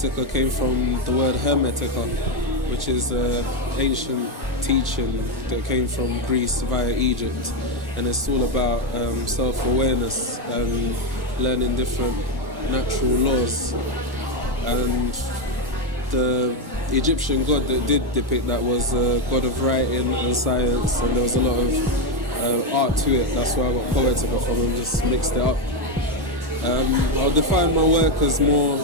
Poetika came from the word hermetica, which is an ancient teaching that came from Greece via Egypt. And it's all about self-awareness and learning different natural laws. And the Egyptian god that did depict that was a god of writing and science, and there was a lot of art to it. That's where I got Poetika from and just mixed it up. I'll define my work as more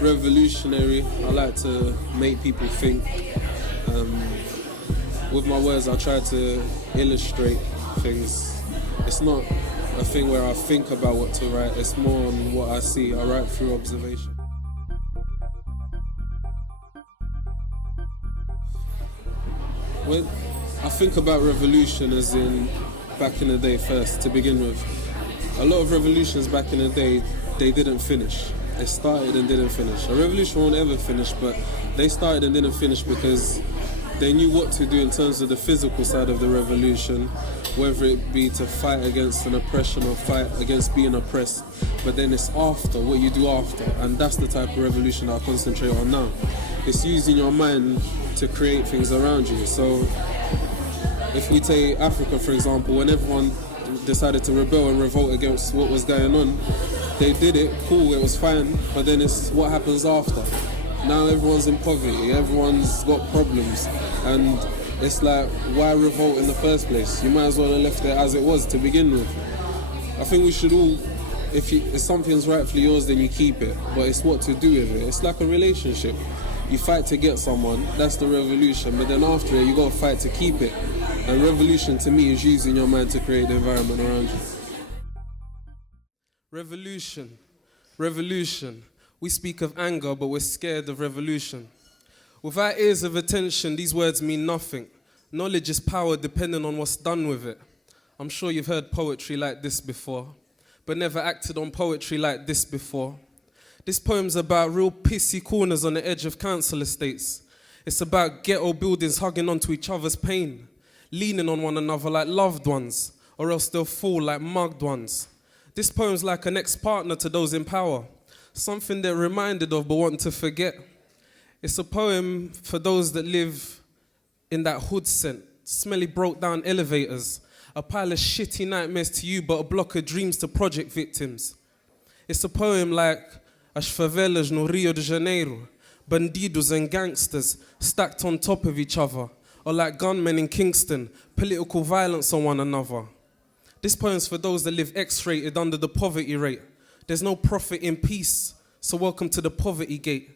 revolutionary. I like to make people think. With my words, I try to illustrate things. It's not a thing where I think about what to write, it's more on what I see. I write through observation. When I think about revolution as in back in the day first, to begin with, a lot of revolutions back in the day, they didn't finish. They started and didn't finish. A revolution won't ever finish, but they started and didn't finish because they knew what to do in terms of the physical side of the revolution, whether it be to fight against an oppression or fight against being oppressed. But then it's after, what you do after, and that's the type of revolution that I concentrate on now. It's using your mind to create things around you. So if we take Africa, for example, when everyone decided to rebel and revolt against what was going on, they did it, cool, it was fine, but then it's what happens after. Now everyone's in poverty, everyone's got problems, and it's like, why revolt in the first place? You might as well have left it as it was to begin with. I think we should all, if something's rightfully yours, then you keep it, but it's what to do with it. It's like a relationship. You fight to get someone, that's the revolution, but then after it, you gotta fight to keep it. And revolution to me is using your mind to create the environment around you. Revolution, revolution. We speak of anger, but we're scared of revolution. Without ears of attention, these words mean nothing. Knowledge is power depending on what's done with it. I'm sure you've heard poetry like this before, but never acted on poetry like this before. This poem's about real pissy corners on the edge of council estates. It's about ghetto buildings hugging onto each other's pain, leaning on one another like loved ones, or else they'll fall like mugged ones. This poem's like an ex-partner to those in power, something they're reminded of but want to forget. It's a poem for those that live in that hood scent, smelly broke down elevators, a pile of shitty nightmares to you but a block of dreams to project victims. It's a poem like as favelas no Rio de Janeiro, bandidos and gangsters stacked on top of each other, or like gunmen in Kingston, political violence on one another. This poem's for those that live X-rated under the poverty rate. There's no profit in peace, so welcome to the poverty gate.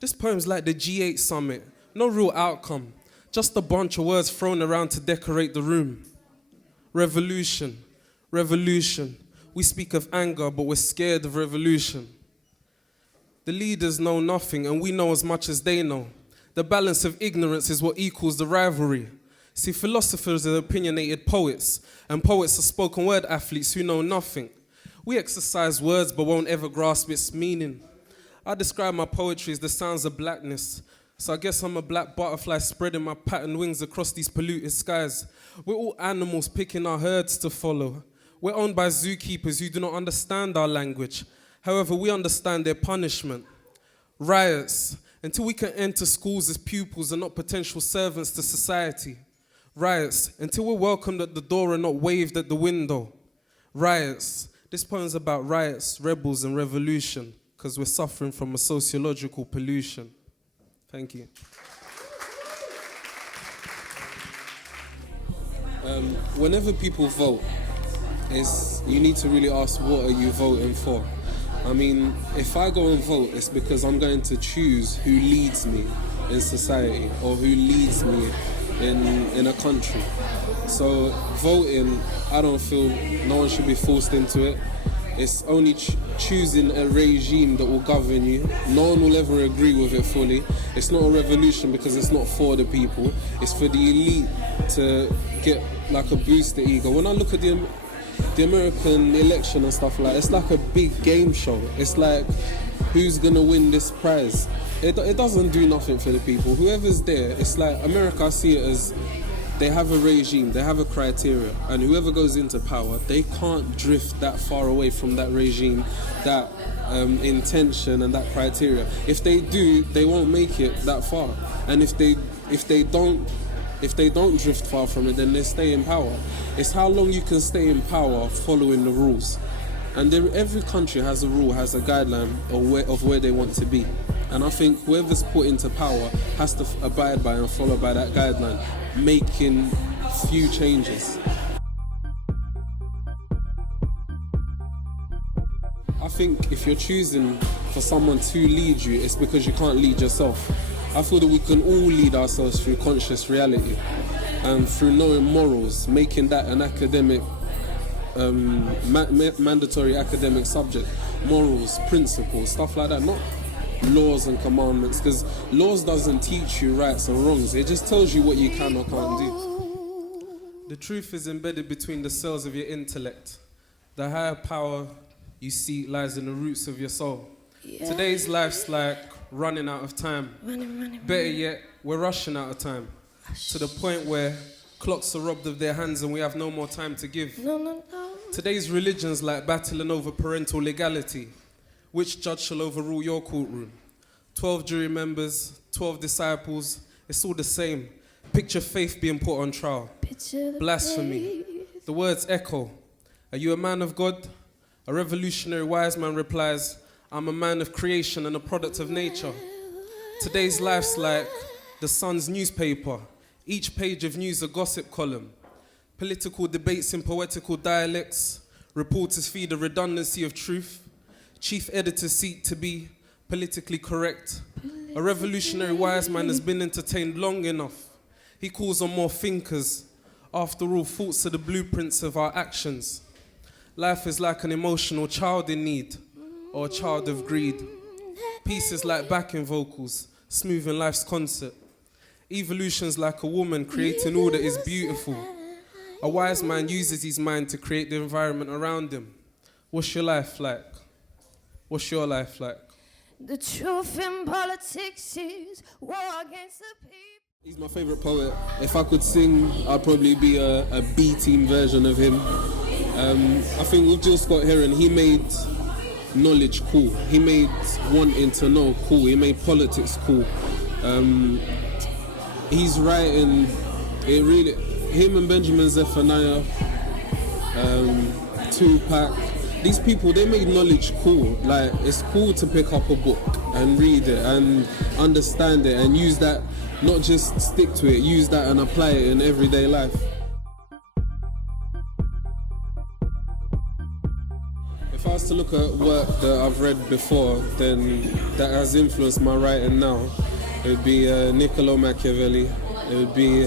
This poem's like the G8 summit, no real outcome, just a bunch of words thrown around to decorate the room. Revolution, revolution. We speak of anger, but we're scared of revolution. The leaders know nothing, and we know as much as they know. The balance of ignorance is what equals the rivalry. See, philosophers are opinionated poets, and poets are spoken word athletes who know nothing. We exercise words but won't ever grasp its meaning. I describe my poetry as the sounds of blackness, so I guess I'm a black butterfly spreading my patterned wings across these polluted skies. We're all animals picking our herds to follow. We're owned by zookeepers who do not understand our language. However, we understand their punishment. Riots, until we can enter schools as pupils and not potential servants to society. Riots, until we're welcomed at the door and not waved at the window. Riots. This poem's about riots, rebels, and revolution, because we're suffering from a sociological pollution. Thank you. Whenever people vote, you need to really ask, what are you voting for? I mean, if I go and vote, it's because I'm going to choose who leads me in society or who leads me in a country. So voting, I don't feel no one should be forced into it. It's only choosing a regime that will govern you. No one will ever agree with it fully. It's not a revolution because it's not for the people. It's for the elite to get like a boost to ego. When I look at the American election and stuff like that, it's like a big game show. It's like, who's gonna win this prize? It doesn't do nothing for the people. Whoever's there, it's like America, I see it as they have a regime, they have a criteria, and whoever goes into power, they can't drift that far away from that regime, that intention and that criteria. If they do, they won't make it that far. And if they don't drift far from it, then they stay in power. It's how long you can stay in power following the rules. And every country has a rule, has a guideline of where they want to be. And I think whoever's put into power has to abide by and follow by that guideline, making few changes. I think if you're choosing for someone to lead you, it's because you can't lead yourself. I feel that we can all lead ourselves through conscious reality and through knowing morals, making that an academic, mandatory academic subject. Morals, principles, stuff like that, not laws and commandments, because laws doesn't teach you rights and wrongs. It just tells you what you can or can't do. The truth is embedded between the cells of your intellect. The higher power you seek lies in the roots of your soul. Yeah. Today's life's like running out of time. Better yet, we're rushing out of time. To the point where clocks are robbed of their hands and we have no more time to give. No. Today's religion's like battling over parental legality. Which judge shall overrule your courtroom? 12 jury members, 12 disciples, it's all the same. Picture faith being put on trial. Blasphemy. The words echo. Are you a man of God? A revolutionary wise man replies, I'm a man of creation and a product of nature. Today's life's like the Sun's newspaper. Each page of news a gossip column. Political debates in poetical dialects. Reporters feed a redundancy of truth. Chief editors seek to be politically correct. A revolutionary wise man has been entertained long enough. He calls on more thinkers. After all, thoughts are the blueprints of our actions. Life is like an emotional child in need, or a child of greed. Peace is like backing vocals, smoothing life's concert. Evolution's like a woman creating all that is beautiful. A wise man uses his mind to create the environment around him. What's your life like? What's your life like? The truth in politics is war against the people. He's my favourite poet. If I could sing, I'd probably be a B-team version of him. I think with Jill Scott Heron, he made knowledge cool. He made wanting to know cool. He made politics cool. He's writing, it really, him and Benjamin Zephaniah, Tupac, these people, they make knowledge cool. Like, it's cool to pick up a book and read it and understand it and use that, not just stick to it, use that and apply it in everyday life. If I was to look at work that I've read before, then that has influenced my writing now, it would be Niccolo Machiavelli, it would be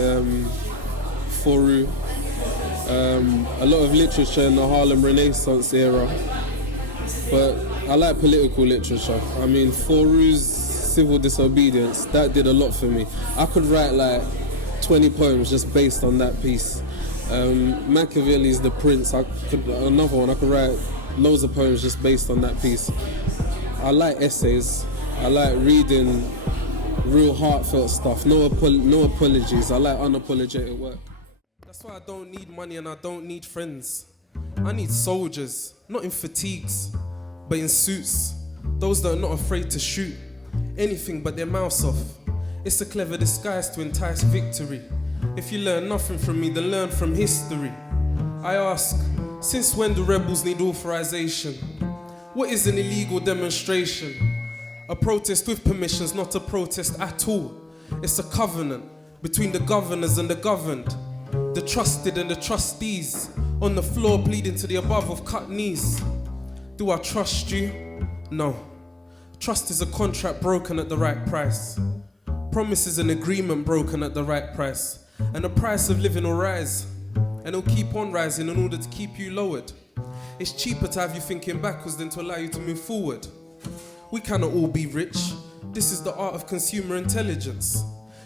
Fourier, a lot of literature in the Harlem Renaissance era, but I like political literature. I mean, Fourier's Civil Disobedience, that did a lot for me. I could write like 20 poems just based on that piece. Machiavelli's The Prince, another one, I could write loads of poems just based on that piece. I like essays. I like reading real heartfelt stuff. No apologies. I like unapologetic work. That's why I don't need money and I don't need friends. I need soldiers, not in fatigues, but in suits. Those that are not afraid to shoot anything but their mouths off. It's a clever disguise to entice victory. If you learn nothing from me, then learn from history. I ask, since when do rebels need authorization? What is an illegal demonstration? A protest with permissions, not a protest at all. It's a covenant between the governors and the governed, the trusted and the trustees, on the floor pleading to the above of cut knees. Do I trust you? No. Trust is a contract broken at the right price. Promise is an agreement broken at the right price. And the price of living will rise. And it'll keep on rising in order to keep you lowered. It's cheaper to have you thinking backwards than to allow you to move forward. We cannot all be rich. This is the art of consumer intelligence.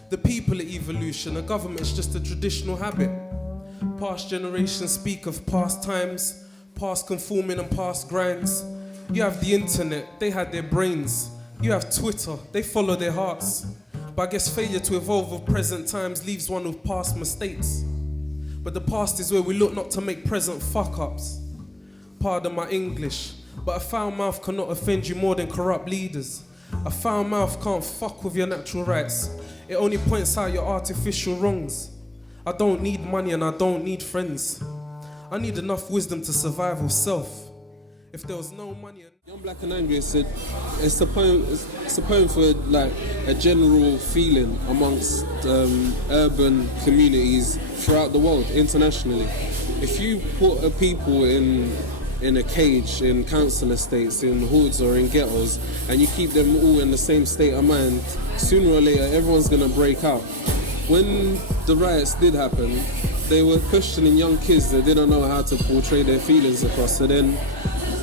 The people are evolution, a government's just a traditional habit. Past generations speak of past times, past conforming and past grinds. You have the internet, they had their brains. You have Twitter, they follow their hearts. But I guess failure to evolve with present times leaves one with past mistakes. But the past is where we look not to make present fuck-ups. Pardon my English, but a foul mouth cannot offend you more than corrupt leaders. A foul mouth can't fuck with your natural rights. It only points out your artificial wrongs. I don't need money and I don't need friends. I need enough wisdom to survive with self. If there was no money... Young Black and Angry, it's a poem for like a general feeling amongst urban communities throughout the world, internationally. If you put a people in a cage, in council estates, in hoods or in ghettos, and you keep them all in the same state of mind, sooner or later everyone's gonna break out. When the riots did happen, they were questioning young kids that didn't know how to portray their feelings across. So then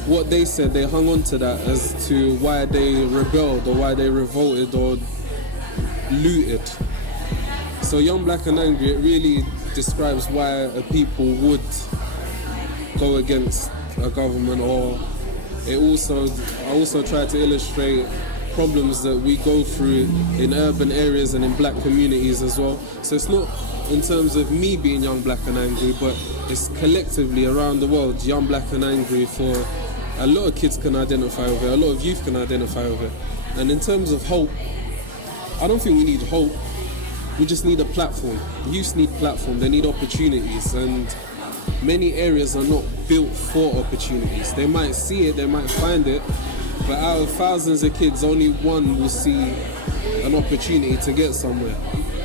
what they said, they hung on to that as to why they rebelled or why they revolted or looted. So Young Black and Angry, it really describes why a people would go against a government, or I also try to illustrate problems that we go through in urban areas and in black communities as well. So it's not in terms of me being young, black and angry, but it's collectively around the world, young, black and angry. For a lot of kids can identify with it, a lot of youth can identify with it. And in terms of hope, I don't think we need hope, we just need a platform. Youth need platform, they need opportunities, and many areas are not built for opportunities. They might see it, they might find it, but out of thousands of kids, only one will see an opportunity to get somewhere.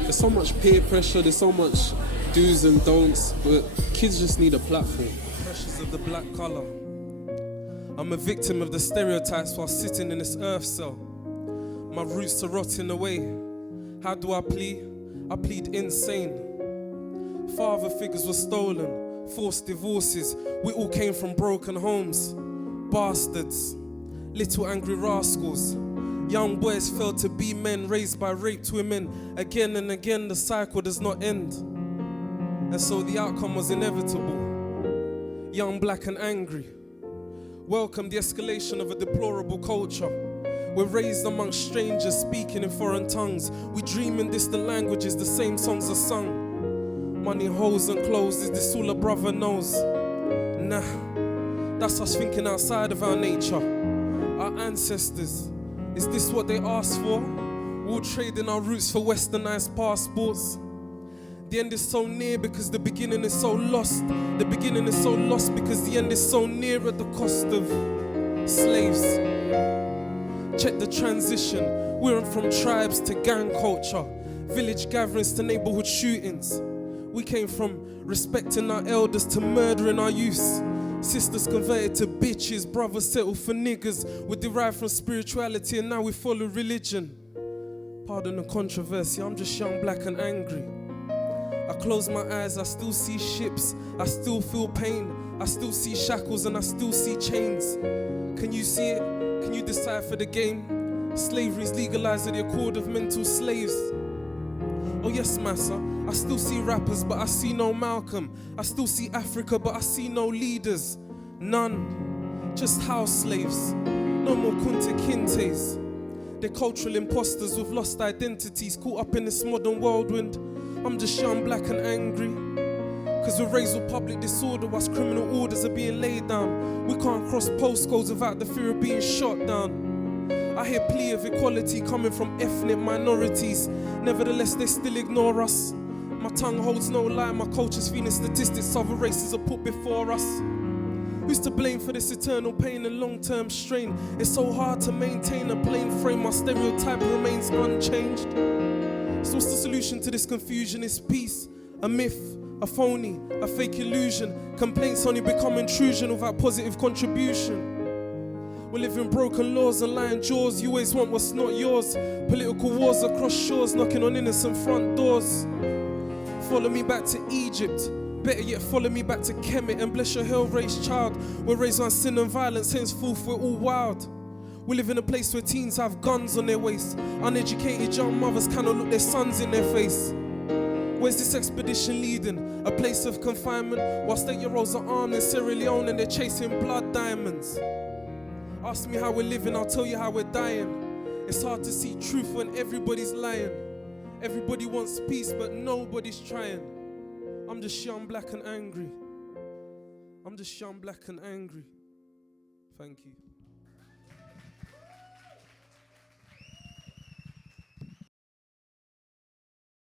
There's so much peer pressure, there's so much do's and don'ts, but kids just need a platform. Pressures of the black colour. I'm a victim of the stereotypes while sitting in this earth cell. My roots are rotting away. How do I plead? I plead insane. Father figures were stolen, forced divorces. We all came from broken homes. Bastards, little angry rascals. Young boys fell to be men raised by raped women. Again and again the cycle does not end. And so the outcome was inevitable. Young, black and angry. Welcome the escalation of a deplorable culture. We're raised amongst strangers speaking in foreign tongues. We dream in distant languages, the same songs are sung. Money, hoes and clothes, is this all a brother knows? Nah, that's us thinking outside of our nature. Our ancestors, is this what they asked for? We'll trade in our roots for westernized passports. The end is so near because the beginning is so lost. The beginning is so lost because the end is so near at the cost of slaves. Check the transition. We went from tribes to gang culture, village gatherings to neighborhood shootings. We came from respecting our elders to murdering our youths. Sisters converted to bitches, brothers settled for niggas. We derived from spirituality and now we follow religion. Pardon the controversy, I'm just young, black and angry. I close my eyes, I still see ships, I still feel pain, I still see shackles and I still see chains. Can you see it? Can you decipher the game? Slavery's legalized at the accord of mental slaves. Oh yes, massa, I still see rappers but I see no Malcolm. I still see Africa but I see no leaders. None, just house slaves. No more Kunta Kintes. They're cultural imposters with lost identities, caught up in this modern whirlwind. I'm just young, black and angry. Cause we're raised with public disorder whilst criminal orders are being laid down. We can't cross postcodes without the fear of being shot down. I hear plea of equality coming from ethnic minorities. Nevertheless, they still ignore us. My tongue holds no lie, my culture's feeding statistics other races are put before us. Who's to blame for this eternal pain and long-term strain? It's so hard to maintain a plain frame, my stereotype remains unchanged. So what's the solution to this confusion? Is peace a myth, a phony, a fake illusion? Complaints only become intrusion without positive contribution. We live in broken laws and lying jaws. You always want what's not yours. Political wars across shores, knocking on innocent front doors. Follow me back to Egypt. Better yet, follow me back to Kemet and bless your hell-raised child. We're raised on sin and violence, henceforth we're all wild. We live in a place where teens have guns on their waist. Uneducated young mothers cannot look their sons in their face. Where's this expedition leading? A place of confinement? Whilst 8-year-olds are armed in Sierra Leone and they're chasing blood diamonds. Ask me how we're living, I'll tell you how we're dying. It's hard to see truth when everybody's lying. Everybody wants peace, but nobody's trying. I'm just young, black and angry. I'm just young, black and angry. Thank you.